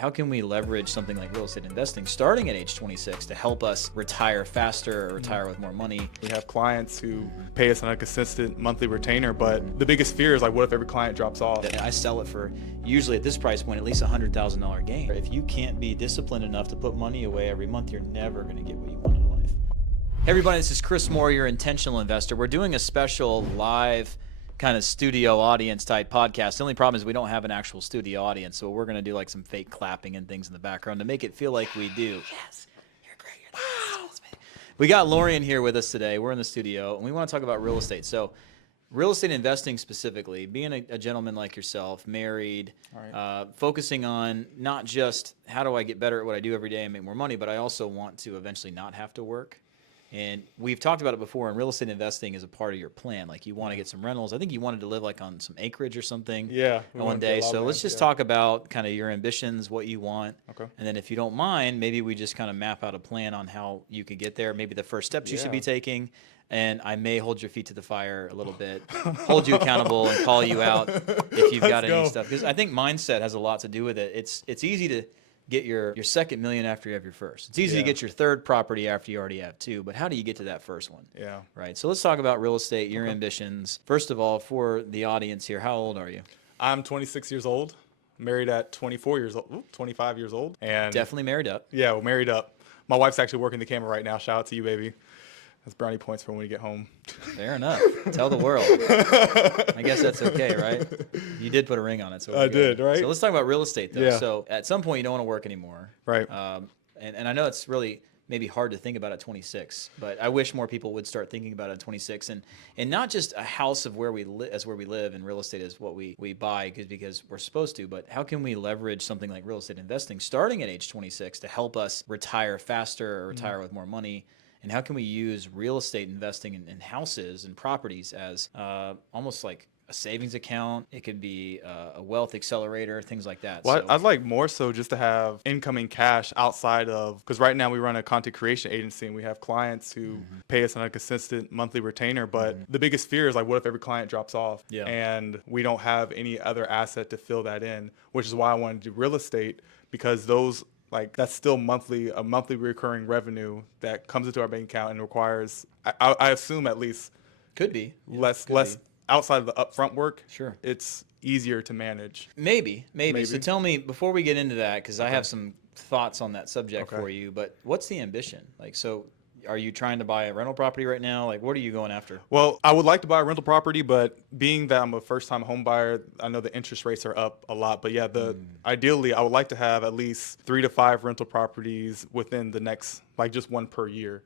how can we leverage something like real estate investing starting at age 26 to help us retire faster or retire with more money? We have clients who pay us on a consistent monthly retainer, but the biggest fear is like, what if every client drops off? And I sell it for, usually at this price point, at least $100,000 gain. If you can't be disciplined enough to put money away every month, you're never going to get what you want in life. Hey everybody, this is Chris Moore, your intentional investor. We're doing a special live kind of studio audience type podcast. The only problem is we don't have an actual studio audience, so we're going to do like some fake clapping and things in the background to make it feel like we do. Yes, you're great. You're the best. We got Lorien here with us today. We're in the studio, and we want to talk about real estate. So real estate investing specifically, being a gentleman like yourself, married, focusing on not just how do I get better at what I do every day and make more money, but I also want to eventually not have to work. And we've talked about it before, and real estate investing is a part of your plan. Like you want to get some rentals. I think you wanted to live like on some acreage or something one day. So let's just talk about kind of your ambitions, what you want. Okay. And then if you don't mind, maybe we just kind of map out a plan on how you could get there, maybe the first steps you should be taking. And I may hold your feet to the fire a little bit, hold you accountable and call you out if you've got any stuff. Because I think mindset has a lot to do with it. It's easy to get your second million after you have your first. It's easy to get your third property after you already have two, but how do you get to that first one? Yeah. Right. So let's talk about real estate, your ambitions. First of all, for the audience here, how old are you? I'm 26 years old, married at 25 years old. And definitely married up. Yeah, we're married up. My wife's actually working the camera right now. Shout out to you, baby. That's brownie points for when we get home. Fair enough. Tell the world. I guess that's okay, right? You did put a ring on it. So I did, right? So let's talk about real estate, though. Yeah. So at some point, you don't want to work anymore. Right. And I know it's really maybe hard to think about at 26, but I wish more people would start thinking about it at 26. And not just a house of where we live, and real estate is what we buy because we're supposed to, but how can we leverage something like real estate investing starting at age 26 to help us retire faster or retire with more money? And how can we use real estate investing in houses and properties as almost like a savings account? It could be a wealth accelerator, things like that. Well, I'd like more so just to have incoming cash outside of, because right now we run a content creation agency and we have clients who pay us on a consistent monthly retainer. But the biggest fear is like, what if every client drops off and we don't have any other asset to fill that in, which is why I wanted to do real estate, because those that's still a monthly recurring revenue that comes into our bank account and requires, I assume at least, could be less outside of the upfront work. Sure, it's easier to manage. Maybe. So tell me before we get into that, because I have some thoughts on that subject for you. But what's the ambition? So are you trying to buy a rental property right now? Like, what are you going after? Well, I would like to buy a rental property, but being that I'm a first-time home buyer, I know the interest rates are up a lot. But yeah, ideally, I would like to have at least 3 to 5 rental properties within the next, just one per year.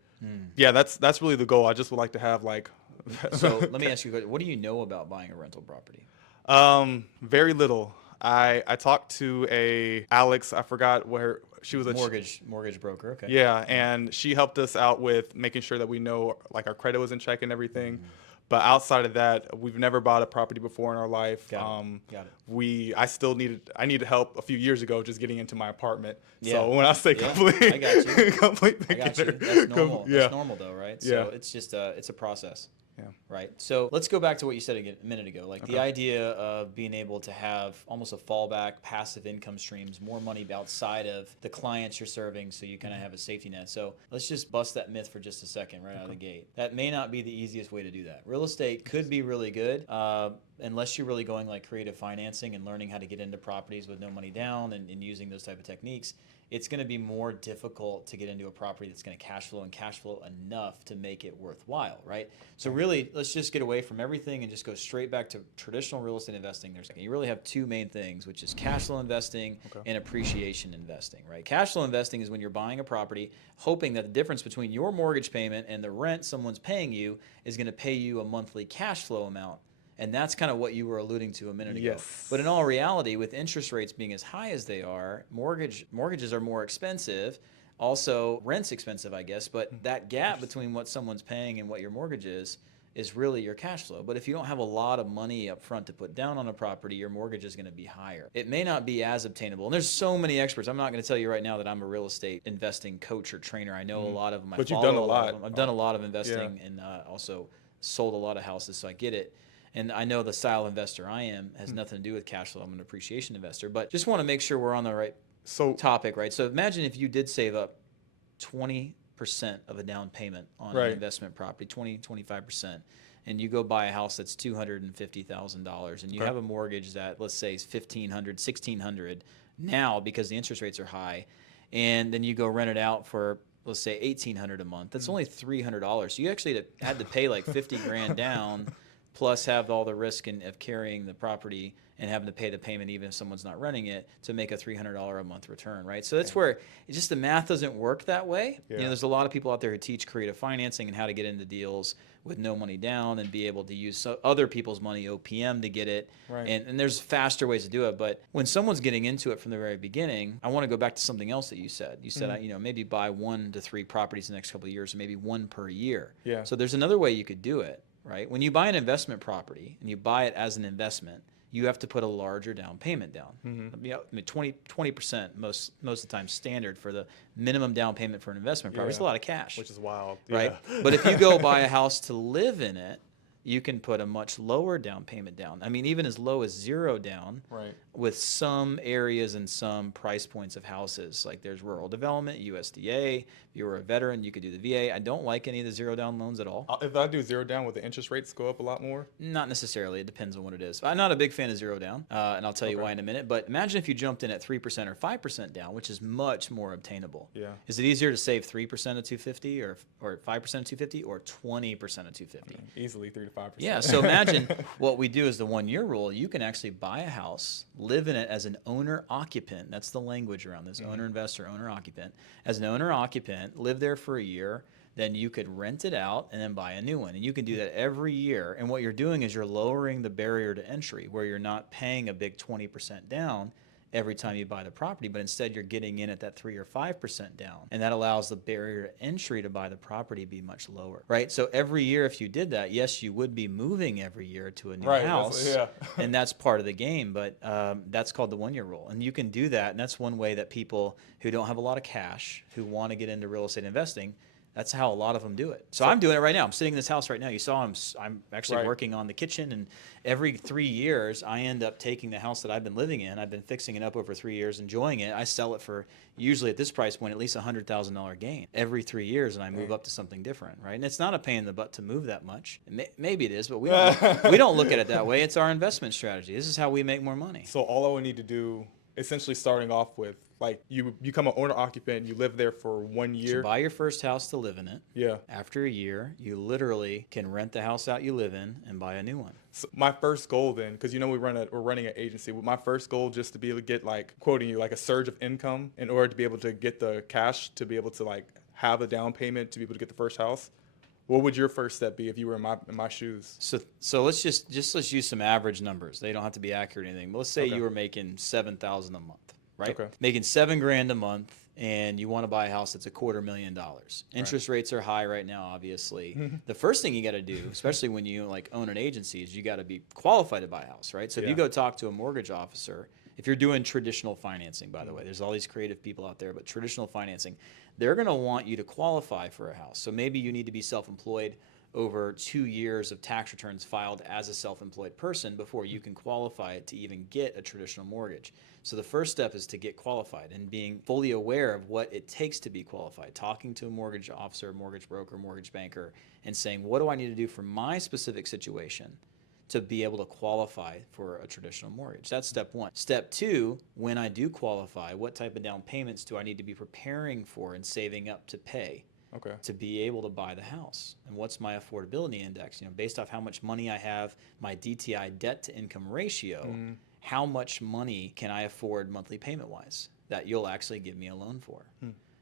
Yeah, that's really the goal. I just would like to have So let me ask you a question. What do you know about buying a rental property? Very little. I talked to Alex, I forgot where she was, mortgage broker. Okay. Yeah, and she helped us out with making sure that we know our credit was in check and everything. But outside of that, we've never bought a property before in our life. Got it. I needed help a few years ago just getting into my apartment. Yeah. So when I say complete, I got you. complete I got you. That's normal. That's normal though, right? So it's just it's a process. Yeah. Right. So let's go back to what you said a minute ago. The idea of being able to have almost a fallback, passive income streams, more money outside of the clients you're serving, so you kind of have a safety net. So let's just bust that myth for just a second right out of the gate. That may not be the easiest way to do that. Real estate could be really good unless you're really going creative financing and learning how to get into properties with no money down and using those type of techniques. It's going to be more difficult to get into a property that's going to cash flow enough to make it worthwhile, right? So really, let's just get away from everything and just go straight back to traditional real estate investing. You really have two main things, which is cash flow investing and appreciation investing, right? Cash flow investing is when you're buying a property, hoping that the difference between your mortgage payment and the rent someone's paying you is going to pay you a monthly cash flow amount. And that's kind of what you were alluding to a minute ago. Yes. But in all reality, with interest rates being as high as they are, mortgages are more expensive. Also, rent's expensive, I guess. But that gap between what someone's paying and what your mortgage is really your cash flow. But if you don't have a lot of money up front to put down on a property, your mortgage is going to be higher. It may not be as obtainable. And there's so many experts. I'm not going to tell you right now that I'm a real estate investing coach or trainer. I know a lot of them. But you've done a lot. I've done a lot of investing and also sold a lot of houses, so I get it. And I know the style investor I am has nothing to do with cash flow. I'm an appreciation investor. But just want to make sure we're on the right topic, right? So imagine if you did save up 20% of a down payment on an investment property, 25%, and you go buy a house that's $250,000, and you have a mortgage that, let's say, is $1,500, $1,600 now because the interest rates are high, and then you go rent it out for, let's say, $1,800 a month. That's only $300. So you actually had to pay like 50 grand down, plus have all the risk of carrying the property and having to pay the payment even if someone's not renting it to make a $300 a month return, right? So that's where it's just the math doesn't work that way. Yeah. You know, there's a lot of people out there who teach creative financing and how to get into deals with no money down and be able to use other people's money, OPM, to get it. Right. And there's faster ways to do it. But when someone's getting into it from the very beginning, I want to go back to something else that you said. You said, you know, maybe buy 1 to 3 properties in the next couple of years, or maybe 1 per year. Yeah. So there's another way you could do it, right? When you buy an investment property and you buy it as an investment, you have to put a larger down payment down. You know, I mean, 20% most of the time standard for the minimum down payment for an investment property. It's a lot of cash. Which is wild. Right? Yeah. But if you go buy a house to live in it, you can put a much lower down payment down. I mean, even as low as 0 down, Right. with some areas and some price points of houses. Like there's rural development, USDA. If you were a veteran, you could do the VA. I don't like any of the 0 down loans at all. If I do 0 down, would the interest rates go up a lot more? Not necessarily. It depends on what it is. I'm not a big fan of 0 down, and I'll tell you why in a minute. But imagine if you jumped in at 3% or 5% down, which is much more obtainable. Yeah. Is it easier to save 3% of 250 or 5% of 250 or 20% of 250? Easily 3 to 5%. Yeah. So imagine what we do is the 1-year rule. You can actually buy a house, live in it as an owner occupant. That's the language around this: owner investor, owner occupant. As an owner occupant, live there for a year. Then you could rent it out and then buy a new one. And you can do that every year. And what you're doing is you're lowering the barrier to entry, where you're not paying a big 20% down every time you buy the property, but instead you're getting in at that 3 or 5% down. And that allows the barrier to entry to buy the property to be much lower, right? So every year, if you did that, yes, you would be moving every year to a new house. And that's part of the game, but that's called the 1-year rule. And you can do that. And that's one way that people who don't have a lot of cash, who want to get into real estate investing, that's how a lot of them do it. So I'm doing it right now. I'm sitting in this house right now. You saw I'm actually working on the kitchen, and every 3 years I end up taking the house that I've been living in. I've been fixing it up over 3 years, enjoying it. I sell it for, usually at this price point, at least $100,000 gain every 3 years, and I move up to something different, right? And it's not a pain in the butt to move that much. Maybe it is, but we don't look at it that way. It's our investment strategy. This is how we make more money. So all I would need to do, essentially starting off with, like, you become an owner occupant, you live there for 1 year. So buy your first house to live in it. Yeah. After a year, you literally can rent the house out you live in and buy a new one. So my first goal then, because you know we're running an agency, my first goal just to be able to get, like, quoting you, like a surge of income in order to be able to get the cash to be able to, like, have a down payment to be able to get the first house. What would your first step be if you were in my shoes? So let's let's use some average numbers. They don't have to be accurate or anything. But let's say you were making $7,000 a month, right? Okay. Making $7,000 a month, and you want to buy a house that's $250,000. Interest rates are high right now, obviously. The first thing you got to do, especially when you like own an agency, is you got to be qualified to buy a house, right? So if you go talk to a mortgage officer, if you're doing traditional financing, by the way, there's all these creative people out there, but traditional financing, they're going to want you to qualify for a house. So maybe you need to be self-employed over 2 years of tax returns filed as a self-employed person before you can qualify to even get a traditional mortgage. So the first step is to get qualified and being fully aware of what it takes to be qualified, talking to a mortgage officer, mortgage broker, mortgage banker, and saying, what do I need to do for my specific situation to be able to qualify for a traditional mortgage? That's step 1. Step 2, when I do qualify, what type of down payments do I need to be preparing for and saving up to pay to be able to buy the house? And what's my affordability index? You know, based off how much money I have, my DTI, debt to income ratio, how much money can I afford monthly payment wise that you'll actually give me a loan for?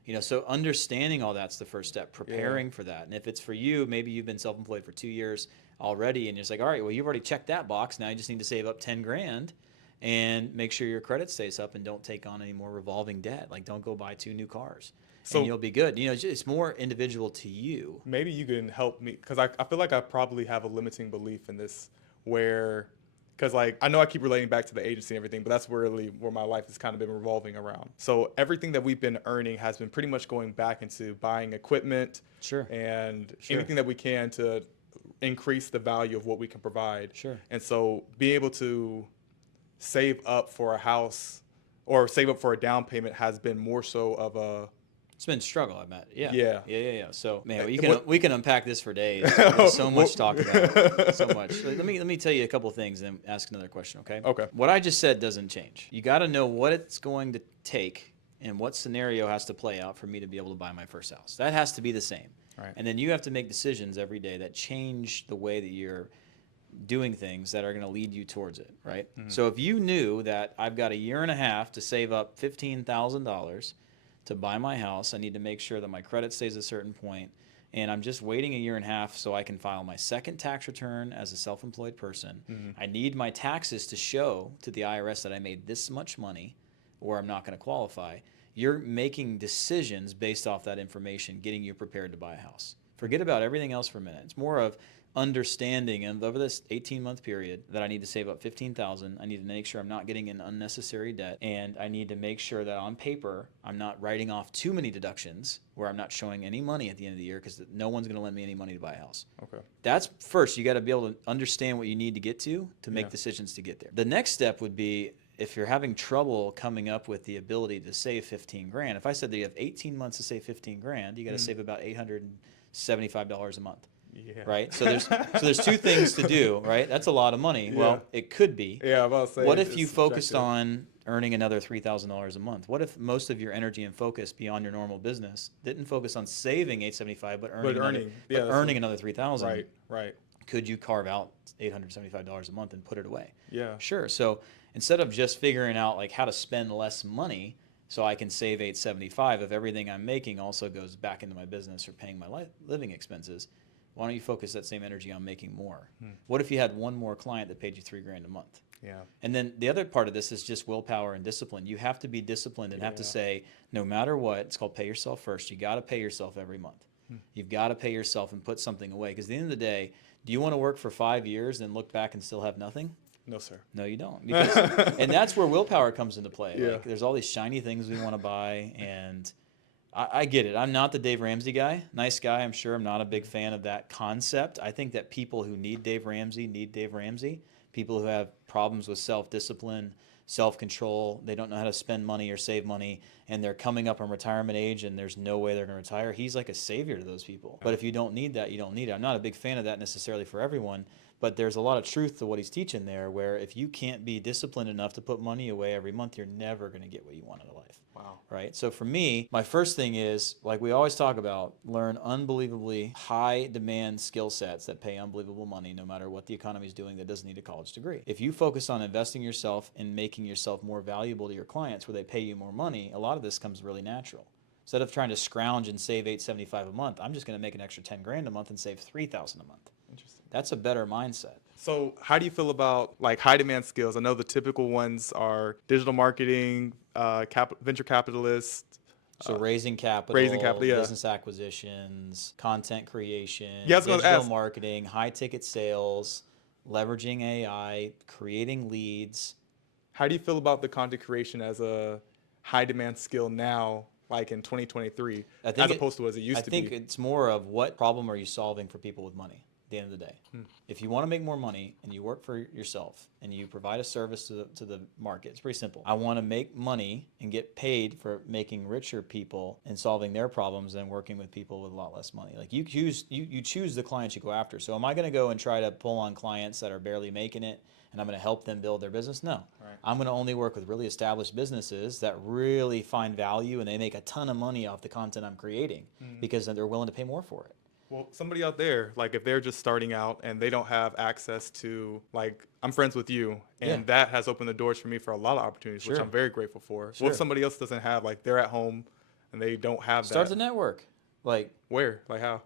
You know, so understanding all that's the first step, preparing for that. And if it's for you, maybe you've been self-employed for 2 years already, and you're just like, all right, well, you've already checked that box. Now you just need to save up 10 grand and make sure your credit stays up and don't take on any more revolving debt. Like, don't go buy 2 new cars. And you'll be good. You know, it's more individual to you. Maybe you can help me, because I feel like I probably have a limiting belief in this, where, because, like, I know I keep relating back to the agency and everything, but that's really where my life has kind of been revolving around. So everything that we've been earning has been pretty much going back into buying equipment and anything that we can to increase the value of what we can provide. And so being able to save up for a house or save up for a down payment has been more so of a It's been a struggle, I bet. Yeah. Yeah. Yeah. So, man, What- we can unpack this for days. There's so much to talk about. So much. Let me tell you a couple of things and then ask another question, okay? Okay. What I just said doesn't change. You got to know what it's going to take and what scenario has to play out for me to be able to buy my first house. That has to be the same. Right. And then you have to make decisions every day that change the way that you're doing things that are going to lead you towards it, right? So if you knew that I've got a year and a half to save up $15,000 to buy my house, I need to make sure that my credit stays at a certain point, and I'm just waiting a year and a half so I can file my second tax return as a self-employed person. I need my taxes to show to the IRS that I made this much money or I'm not going to qualify. You're making decisions based off that information, getting you prepared to buy a house. Forget about everything else for a minute. It's more of understanding, and over this 18-month period, that I need to save up $15,000. I need to make sure I'm not getting in unnecessary debt, and I need to make sure that on paper I'm not writing off too many deductions where I'm not showing any money at the end of the year, because no one's going to lend me any money to buy a house. Okay. That's first. You got to be able to understand what you need to get to make Yeah. decisions to get there. The next step would be, if you're having trouble coming up with the ability to save 15 grand, if I said that you have 18 months to save 15 grand, you got to save about $875 a month. Yeah. Right? So there's two things to do, right? That's a lot of money. Yeah. Well, it could be. Yeah, I'm about to say. What if you it's focused subjective. on earning another $3,000 a month? What if most of your energy and focus beyond your normal business didn't focus on saving $875 but earning another $3,000? Right, right. Could you carve out $875 a month and put it away? Yeah. Sure. So instead of just figuring out like how to spend less money so I can save $875, if everything I'm making also goes back into my business or paying my living expenses, why don't you focus that same energy on making more? What if you had one more client that paid you $3,000 a month? Yeah. And then the other part of this is just willpower and discipline. You have to be disciplined and have to say, no matter what, it's called pay yourself first. You got to pay yourself every month. You've got to pay yourself and put something away. Because at the end of the day, do you want to work for 5 years and look back and still have nothing? No, sir. No, you don't. Because, and that's where willpower comes into play. Yeah. Like, there's all these shiny things we want to buy, and I get it. I'm not the Dave Ramsey guy. Nice guy, I'm sure. I'm not a big fan of that concept. I think that people who need Dave Ramsey need Dave Ramsey. People who have problems with self-discipline, self-control, they don't know how to spend money or save money, and they're coming up on retirement age and there's no way they're going to retire. He's like a savior to those people. But if you don't need that, you don't need it. I'm not a big fan of that necessarily for everyone, but there's a lot of truth to what he's teaching there, where if you can't be disciplined enough to put money away every month, you're never going to get what you want in life. Wow. Right? So for me, my first thing is, like we always talk about, learn unbelievably high demand skill sets that pay unbelievable money no matter what the economy is doing that doesn't need a college degree. If you focus on investing yourself and making yourself more valuable to your clients where they pay you more money, a lot of this comes really natural. Instead of trying to scrounge and save $875 a month, I'm just going to make an extra $10,000 a month and save $3,000 a month. Interesting. That's a better mindset. So how do you feel about like high demand skills? I know the typical ones are digital marketing, venture capitalists. So raising capital, yeah. business acquisitions, content creation, Yeah, I was gonna digital ask. marketing, high ticket sales, leveraging AI, creating leads. How do you feel about the content creation as a high demand skill now, like in 2023, as opposed to as it used to be? I think it's more of what problem are you solving for people with money at the end of the day. If you want to make more money and you work for yourself and you provide a service to the market, it's pretty simple. I want to make money and get paid for making richer people and solving their problems than working with people with a lot less money. Like you choose the clients you go after. So am I going to go and try to pull on clients that are barely making it and I'm going to help them build their business? No. Right. I'm going to only work with really established businesses that really find value and they make a ton of money off the content I'm creating because they're willing to pay more for it. Well, somebody out there, like if they're just starting out and they don't have access to, like, I'm friends with you, and that has opened the doors for me for a lot of opportunities, which Sure. I'm very grateful for. Sure. What if somebody else doesn't have, like they're at home and they don't have Start that? the network. Like, Where? Like how?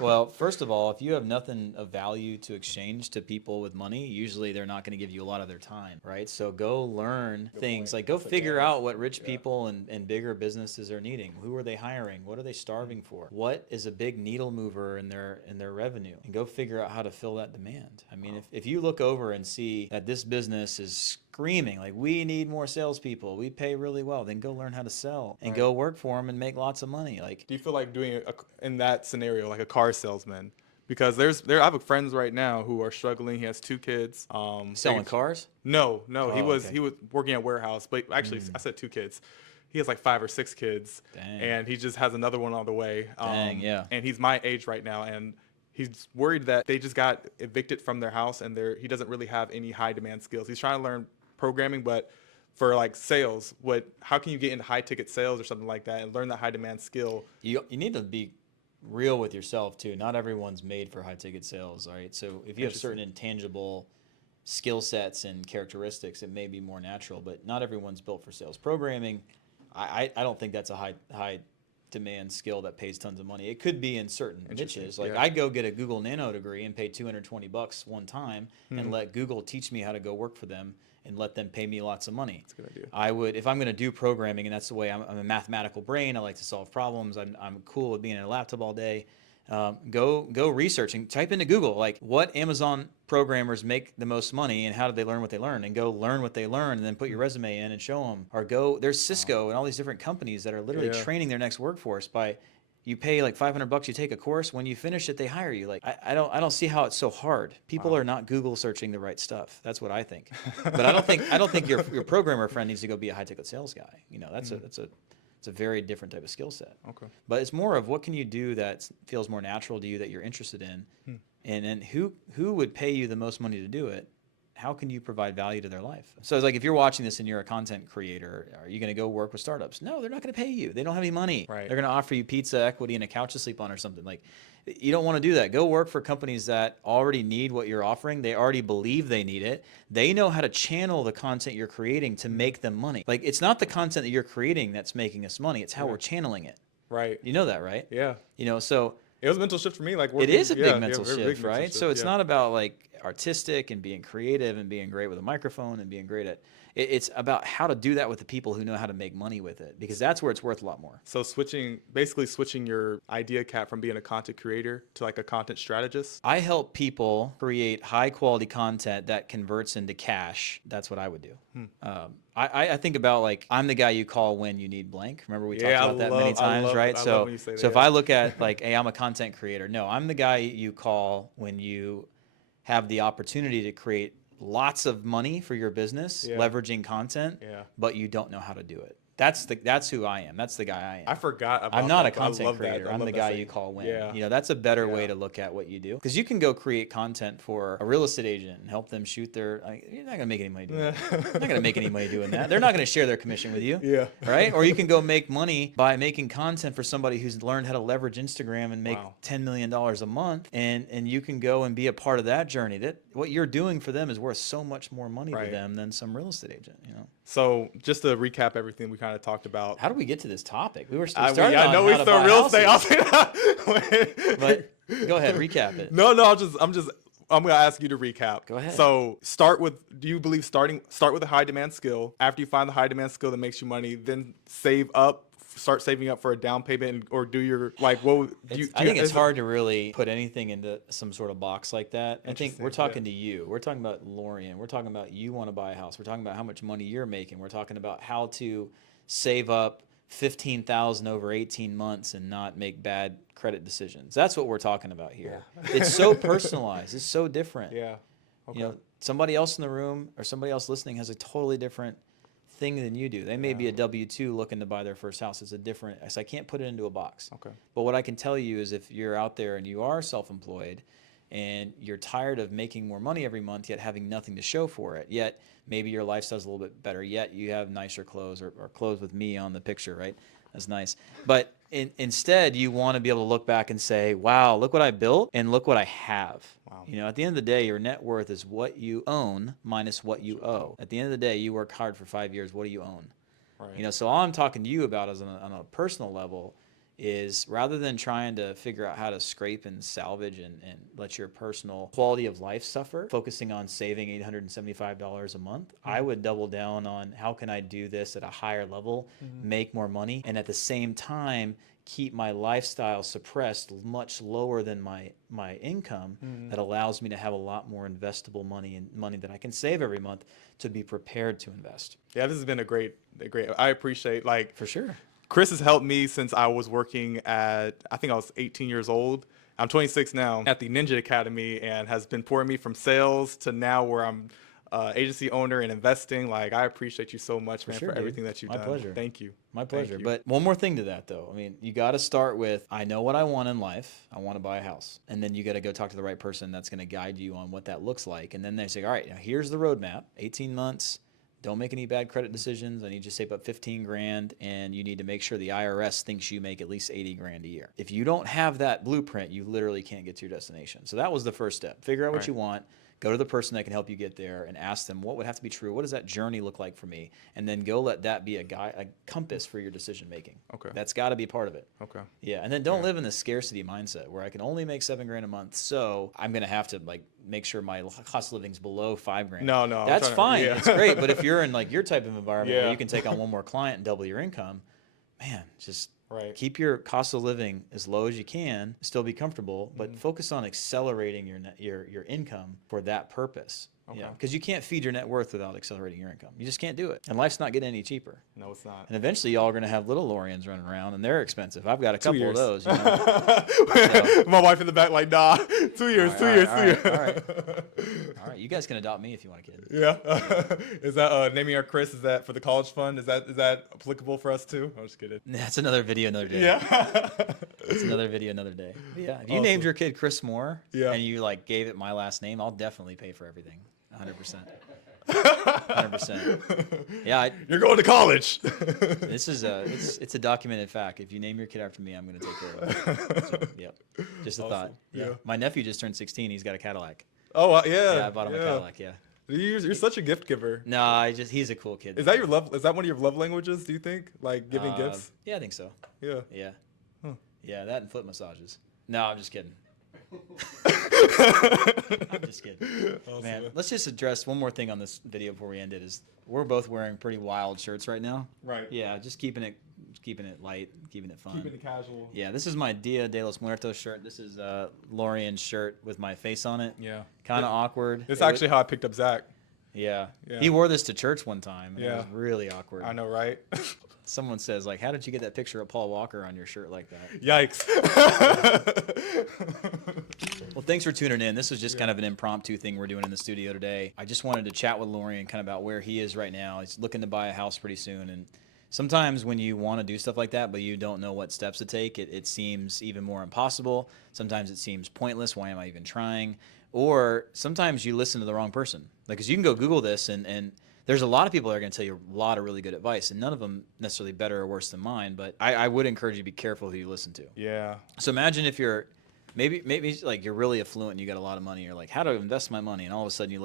well, first of all, if you have nothing of value to exchange to people with money, usually they're not going to give you a lot of their time, right? So go learn things. Like go figure out what rich people and bigger businesses are needing. Who are they hiring? What are they starving for? What is a big needle mover in their revenue? And go figure out how to fill that demand. I mean, if you look over and see that this business is screaming like we need more salespeople, we pay really well, then go learn how to sell and go work for them and make lots of money. Like, Do you feel like doing in that scenario, like a car salesman, Because I have friends right now who are struggling. He has 2 kids. Selling cars? No, he was okay. he was working at warehouse, but actually I said 2 kids. He has like 5 or 6 kids. Dang. And he just has another one on the way. Dang, yeah. And he's my age right now, and he's worried that they just got evicted from their house, and he doesn't really have any high demand skills. He's trying to learn programming, but for like sales, how can you get into high ticket sales or something like that and learn that high demand skill? You need to be real with yourself too. Not everyone's made for high ticket sales, all right? So if you have certain intangible skill sets and characteristics, it may be more natural, but not everyone's built for sales. Programming, I don't think that's a high demand skill that pays tons of money. It could be in certain niches. Like I go get a Google Nano degree and pay $220 one time and let Google teach me how to go work for them and let them pay me lots of money. That's a good idea. I would, if I'm going to do programming, and that's the way I'm a mathematical brain. I like to solve problems. I'm cool with being in a laptop all day. Go research and type into Google, like, what Amazon programmers make the most money and how did they learn what they learn, and go learn what they learn and then put your resume in and show them. Or there's Cisco and all these different companies that are literally training their next workforce by, you pay like $500, you take a course. When you finish it, they hire you. Like, I don't see how it's so hard. People are not Google searching the right stuff. That's what I think. But I don't think your programmer friend needs to go be a high ticket sales guy. You know, it's a very different type of skill set. Okay. But it's more of what can you do that feels more natural to you, that you're interested in, and then who would pay you the most money to do it. How can you provide value to their life? So it's like, if you're watching this and you're a content creator, are you going to go work with startups? No, they're not going to pay you. They don't have any money. Right. They're going to offer you pizza, equity, and a couch to sleep on or something. Like, you don't want to do that. Go work for companies that already need what you're offering. They already believe they need it. They know how to channel the content you're creating to make them money. Like, it's not the content that you're creating that's making us money. It's how we're channeling it. Right. You know that, right? Yeah. You know, so it was a mental shift for me. Like, it is a big mental shift, big right? mental So shift, it's not about like artistic and being creative and being great with a microphone and being great at it's about how to do that with the people who know how to make money with it, because that's where it's worth a lot more. So basically switching your idea cap from being a content creator to like a content strategist. I help people create high quality content that converts into cash. That's what I would do. I think about, like, I'm the guy you call when you need blank. Remember we talked about that many times, right? So if I look at, like, hey, I'm a content creator. No, I'm the guy you call when you have the opportunity to create lots of money for your business, leveraging content, but you don't know how to do it. That's who I am. That's the guy I am. I forgot about I'm not that, a content creator. I'm the guy you call when. You know, that's a better way to look at what you do. Because you can go create content for a real estate agent and help them shoot their, like, you're not going to make any money doing that. You're not going to make any money doing that. They're not going to share their commission with you. Yeah. Right? Or you can go make money by making content for somebody who's learned how to leverage Instagram and make $10 million a month. And you can go and be a part of that journey. That what you're doing for them is worth so much more money to them than some real estate agent, you know? So just to recap everything we kind of talked about. How do we get to this topic? We were still I know we started real estate. But go ahead, recap it. No, I'm going to ask you to recap. Go ahead. So do you believe start with a high demand skill? After you find the high demand skill that makes you money, then start saving up for a down payment, or do your, like, what I think it's hard to really put anything into some sort of box like that. I think we're talking to you. We're talking about Lorien. We're talking about you want to buy a house. We're talking about how much money you're making. We're talking about how to save up $15,000 over 18 months and not make bad credit decisions. That's what we're talking about here. It's so personalized. It's so different. Yeah. Okay. You know, somebody else in the room or somebody else listening has a totally different thing than you do. They may be a W-2 looking to buy their first house. It's a different, so I can't put it into a box. Okay. But what I can tell you is, if you're out there and you are self-employed and you're tired of making more money every month yet having nothing to show for it, yet maybe your lifestyle's a little bit better, yet you have nicer clothes or clothes with me on the picture, right? That's nice. But instead, you want to be able to look back and say, wow, look what I built and look what I have. Wow. You know, at the end of the day, your net worth is what you own minus what you owe. At the end of the day, you work hard for 5 years. What do you own? Right. You know, so all I'm talking to you about is on a personal level is, rather than trying to figure out how to scrape and salvage and let your personal quality of life suffer, focusing on saving $875 a month, I would double down on how can I do this at a higher level, make more money, and at the same time keep my lifestyle suppressed much lower than my income, that allows me to have a lot more investable money and money that I can save every month to be prepared to invest. Yeah, this has been a great, I appreciate, like, for sure. Chris has helped me since I was working I think I was 18 years old, I'm 26 now at the Ninja Academy and has been pouring me from sales to now where I'm agency owner and investing. Like, I appreciate you so much, man, sure, for dude. everything that you've My done. pleasure. Thank you. My pleasure. you. But one more thing to that, though. I mean, you got to start with, I know what I want in life. I want to buy a house. And then you got to go talk to the right person that's going to guide you on what that looks like. And then they say, all right, now here's the roadmap, 18 months. Don't make any bad credit decisions. I need you to save up 15 grand, and you need to make sure the IRS thinks you make at least 80 grand a year. If you don't have that blueprint, you literally can't get to your destination. So that was the first step. Figure out what you want. Go to the person that can help you get there and ask them what would have to be true. What does that journey look like for me? And then go let that be a compass for your decision making. Okay. That's got to be part of it. Okay. Yeah. And then don't live in the scarcity mindset where I can only make 7 grand a month. So I'm going to have to like make sure my cost of living's below 5 grand. No. That's fine. It's great. But if you're in like your type of environment where you can take on one more client and double your income, man, just keep your cost of living as low as you can, still be comfortable, but focus on accelerating your income for that purpose. Okay. Yeah, because you can't feed your net worth without accelerating your income. You just can't do it. And life's not getting any cheaper. No, it's not. And eventually y'all are going to have little Loriens running around, and they're expensive. I've got a couple of those. You know? My wife in the back like, nah, 2 years, All 2 right, years, all 2 right, years. All right. You guys can adopt me if you want a kid. Yeah. Is that naming our Chris, is that for the college fund? Is that applicable for us too? I'm just kidding. That's another video another day. Yeah. It's another video another day. But yeah. If you named your kid Chris Moore and you like gave it my last name, I'll definitely pay for everything. 100%. 100%. Yeah, you're going to college. This is it's a documented fact. If you name your kid after me, I'm going to take care of it. So, yep. Just a thought. Yeah. My nephew just turned 16. He's got a Cadillac. Oh yeah. Yeah, I bought him a Cadillac. Yeah. You're such a gift giver. No, he's a cool kid. Is that your love? Is that one of your love languages? Do you think, like giving gifts? Yeah, I think so. Yeah. Yeah. Huh. Yeah, that and foot massages. No, I'm just kidding. I'm just kidding. Awesome. Man, let's just address one more thing on this video before we end it. Is we're both wearing pretty wild shirts right now. Right. Yeah, just keeping it light, keeping it fun. Keeping it casual. Yeah, this is my Dia de los Muertos shirt. This is Lorien's shirt with my face on it. Yeah. Kind of awkward. It's actually how I picked up Zach. Yeah. He wore this to church one time. And It was really awkward. I know, right? Someone says, like, how did you get that picture of Paul Walker on your shirt like that? Yikes. Well, thanks for tuning in. This was just kind of an impromptu thing we're doing in the studio today. I just wanted to chat with Lorien kind of about where he is right now. He's looking to buy a house pretty soon. And sometimes when you want to do stuff like that, but you don't know what steps to take, it seems even more impossible. Sometimes it seems pointless. Why am I even trying? Or sometimes you listen to the wrong person. Like, because you can go Google this and there's a lot of people that are going to tell you a lot of really good advice, and none of them necessarily better or worse than mine, but I would encourage you to be careful who you listen to. Yeah. So imagine if you're maybe like you're really affluent and you got a lot of money, you're like, how to invest my money, and all of a sudden you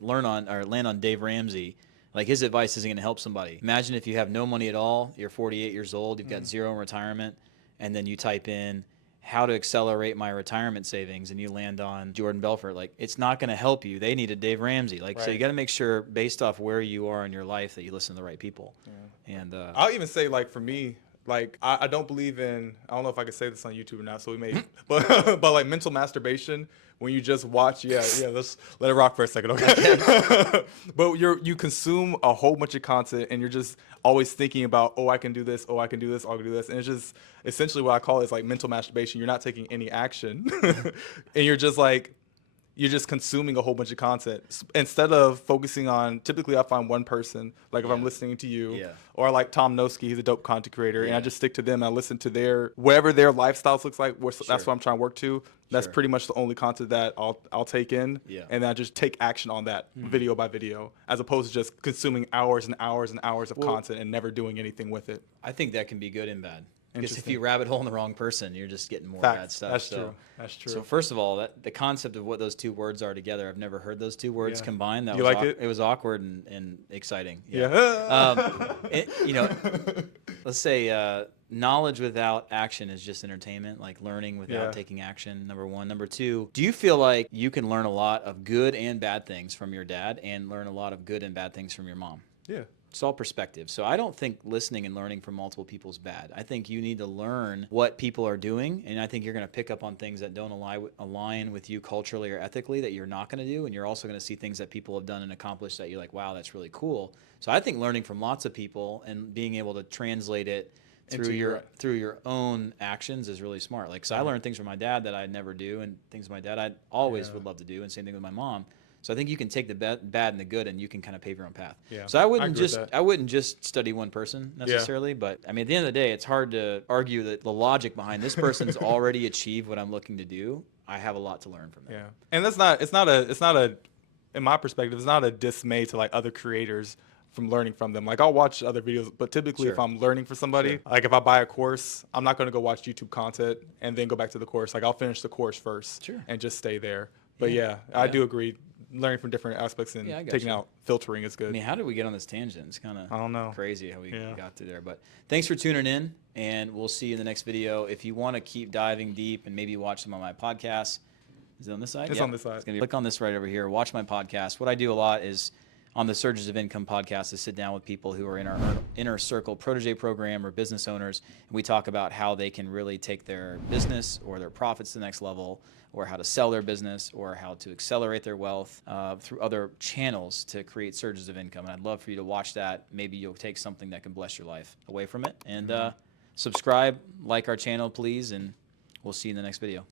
land on Dave Ramsey. Like, his advice isn't going to help somebody. Imagine if you have no money at all, you're 48 years old, you've got zero in retirement, and then you type in how to accelerate my retirement savings, and you land on Jordan Belfort. Like, it's not going to help you. They needed Dave Ramsey. Like, so you got to make sure, based off where you are in your life, that you listen to the right people. Yeah. And I'll even say, like, for me, like, I don't believe in, I don't know if I could say this on YouTube or not, so we may, but like mental masturbation, when you just watch, let's let it rock for a second, okay? But you consume a whole bunch of content, and you're just always thinking about, I can do this, I can do this, I can do this, and it's just essentially what I call it is like mental masturbation. You're not taking any action, and you're just consuming a whole bunch of content instead of focusing on, typically I find one person, like if I'm listening to you or like Tom Noski, he's a dope content creator, and I just stick to them and I listen to whatever their lifestyles looks like, that's what I'm trying to work to. That's pretty much the only content that I'll take in, and then I just take action on that video by video, as opposed to just consuming hours and hours and hours of content and never doing anything with it. I think that can be good and bad. Because if you rabbit hole in the wrong person, you're just getting more bad stuff. That's true. That's true. So first of all, the concept of what those two words are together, I've never heard those two words combined. You like it? It was awkward and exciting. Yeah. Let's say knowledge without action is just entertainment, like learning without taking action, number one. Number two, do you feel like you can learn a lot of good and bad things from your dad and learn a lot of good and bad things from your mom? Yeah. It's all perspective. So I don't think listening and learning from multiple people is bad. I think you need to learn what people are doing, and I think you're going to pick up on things that don't align with you culturally or ethically that you're not going to do, and you're also going to see things that people have done and accomplished that you're like, wow, that's really cool. So I think learning from lots of people and being able to translate it through your own actions is really smart. Like, so I learned things from my dad that I'd never do, and things my dad I always would love to do, and same thing with my mom. So I think you can take the bad and the good, and you can kind of pave your own path. Yeah. So I wouldn't agree with that. I wouldn't just study one person necessarily, but I mean, at the end of the day, it's hard to argue that the logic behind this person's already achieved what I'm looking to do. I have a lot to learn from them. Yeah, and it's not a, in my perspective, it's not a dismay to like other creators from learning from them. Like, I'll watch other videos, but typically if I'm learning for somebody, like if I buy a course, I'm not going to go watch YouTube content and then go back to the course. Like, I'll finish the course first and just stay there. But I do agree. Learning from different aspects and taking out filtering is good. I mean, how did we get on this tangent? It's kind I don't know. of crazy how we got to there. But thanks for tuning in, and we'll see you in the next video. If you want to keep diving deep and maybe watch some of my podcasts, is it on this side? It's on this side. It's gonna be, click on this right over here. Watch my podcast. What I do a lot is on the Surges of Income podcast to sit down with people who are in our inner circle protege program or business owners, and we talk about how they can really take their business or their profits to the next level, or how to sell their business, or how to accelerate their wealth through other channels to create surges of income. And I'd love for you to watch that. Maybe you'll take something that can bless your life away from it. And subscribe, like our channel, please, and we'll see you in the next video.